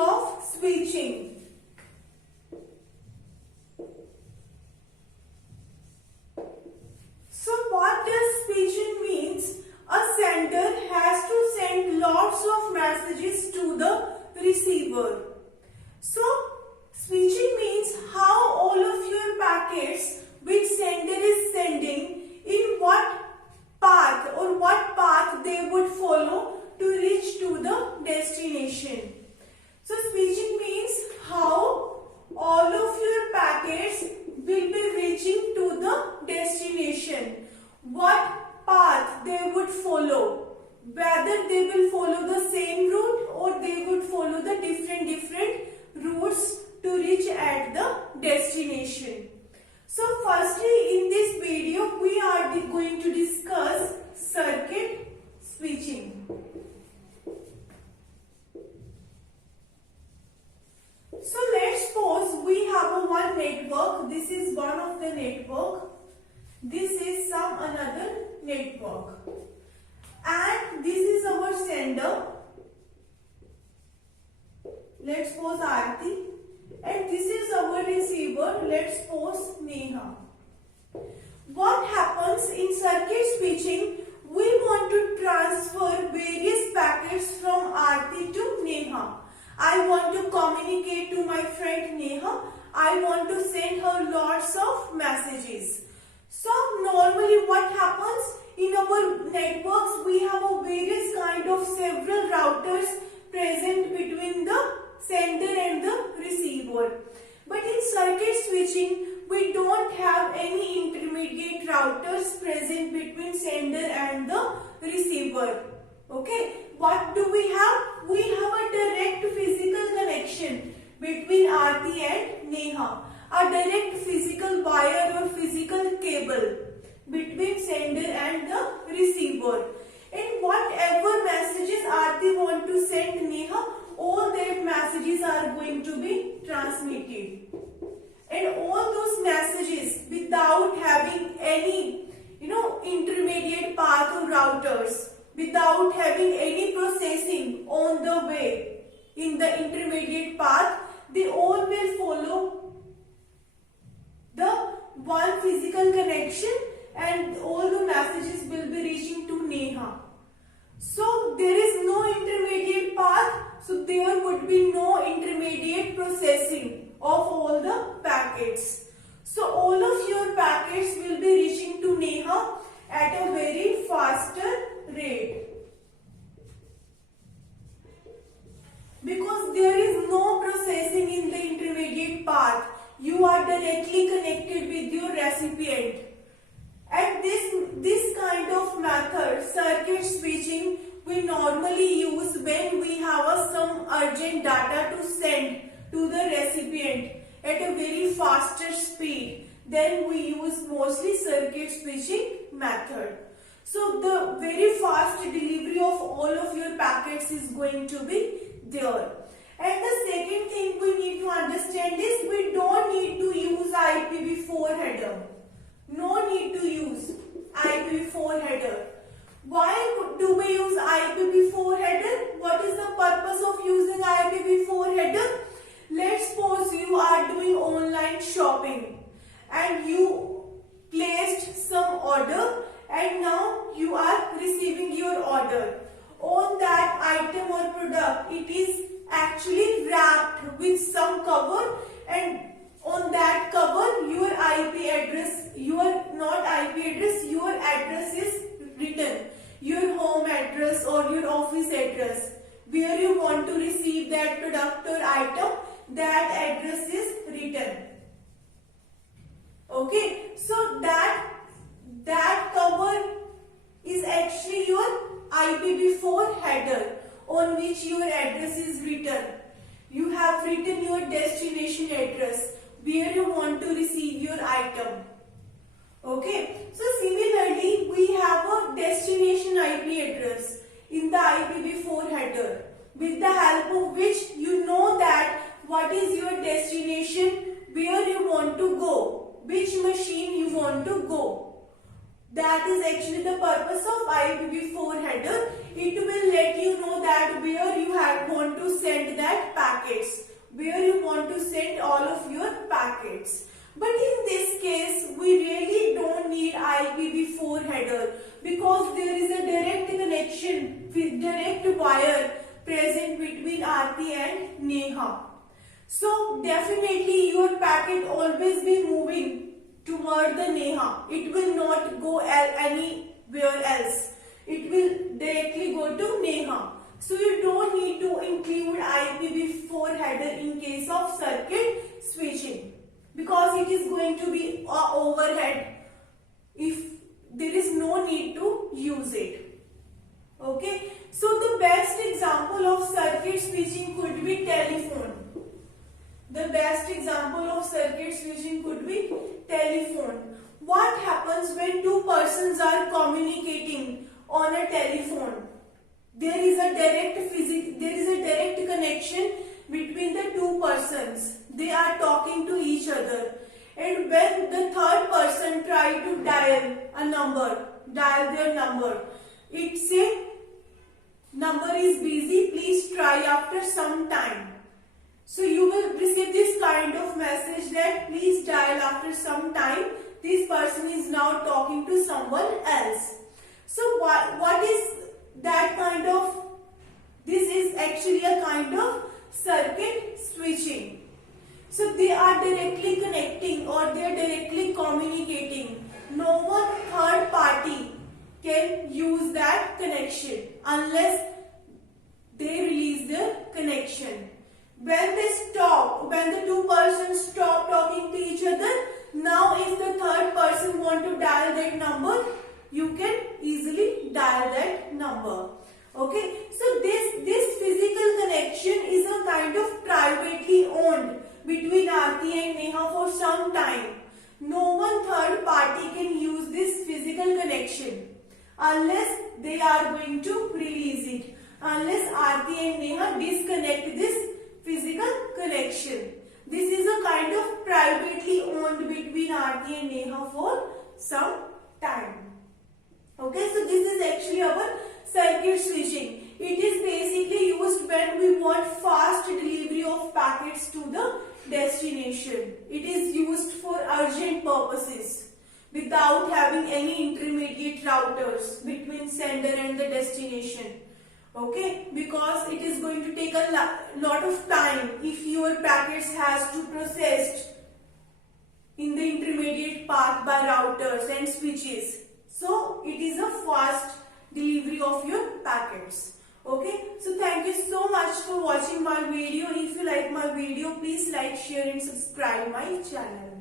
of switching. So what does switching means? A sender has to send lots of messages to the receiver. So switching means how all of your packets which sender is sending, in what path they would follow to reach to the destination. So switching means how all of your packets will be reaching to the destination. What path they would follow. Whether they will follow the same route or they would follow the different routes to reach at the destination. So firstly, in this video we are going to discuss circuit switching. So let's suppose we have one network. This is one of the network. This is some another network. And this is our sender. Let's suppose Aarti. And this is our receiver. Let's suppose Neha. What happens in circuit switching? We want to transfer various packets from Aarti to Neha. I want to communicate to my friend Neha. I want to send her lots of messages. So normally what happens in our networks, we have a various kind of several routers present between the sender and the receiver. But in circuit switching, we don't have any intermediate routers present between sender and the receiver. Okay, what do we have? We have a direct physical connection between Aarti and Neha. A direct physical wire or physical cable between sender and the receiver. And whatever messages Aarti want to send Neha, all their messages are going to be transmitted. And all those messages without having any intermediate path or routers, without having any processing on the way in the intermediate path, they all will follow the one physical connection and all the messages will be reaching to Neha. So there is no intermediate path, so there would be no intermediate processing of all the packets. So all of your packets will be reaching to Neha at a very faster rate. Because there is no processing in the intermediate path. You are directly connected with your recipient. And this kind of method, circuit switching, we normally use when we have some urgent data to send to the recipient at a very faster speed. Then we use mostly circuit switching method. So the very fast delivery of all of your packets is going to be there. And the second thing we need to understand is we don't need to use IPv4 header. No need to use IPv4 header. Why do we use IPv4 header? What is the purpose of using IPv4 header? Let's suppose you are doing online shopping and you placed some order and now you are receiving your order. On that item or product, it is actually wrapped with some cover, and on that cover your IP address, your address is written, your home address or your office address, where you want to receive that product or item, that address is written. Okay, so that cover is actually your IPv4 header on which your address is written. You have written your destination address where you want to receive your item. Okay, so similarly we have a destination IP address in the IPv4 header, with the help of which you know that what is your destination, where you want to go, which machine you want to go. That is actually the purpose of IPv4 header. It will let you know that where you want to send that packet. direct wire present between Aarti and Neha. So definitely your packet always be moving toward the Neha. It will not go anywhere else. It will directly go to Neha. So you don't need to include IP before header in case of circuit switching, because it is going to be overhead if there is no need to use it. Okay. So the best example of circuit switching could be telephone. The best example of circuit switching could be telephone. What happens when two persons are communicating on a telephone? There is a direct connection between the two persons. They are talking to each other. And when the third person try to dial their number, it say number is busy, please try after some time. So you will receive this kind of message that please dial after some time. This person is now talking to someone else. So what is that kind of? This is actually a kind of circuit switching. So they are directly connecting or they are directly communicating. No one third party can use that connection unless they release the connection. When the two persons stop talking to each other, now if the third person want to dial that number, you can easily dial that number. Okay, so this physical connection is a kind of privately owned between Aarti and Neha for some time. No one third party can use this physical connection unless they are going to release it. Unless Aarti and Neha disconnect this physical connection. This is a kind of privately owned between Aarti and Neha for some time. Okay, so this is actually our circuit switching. It is basically used when we want fast delivery of packets to the destination. It is used for urgent purposes without having any intermediate routers between sender and the destination. Okay, because it is going to take a lot of time if your packets has to processed in the intermediate path by routers and switches. So it is a fast delivery of your packets. Okay, so thank you so much for watching my video. If you like my video, please like, share and subscribe my channel.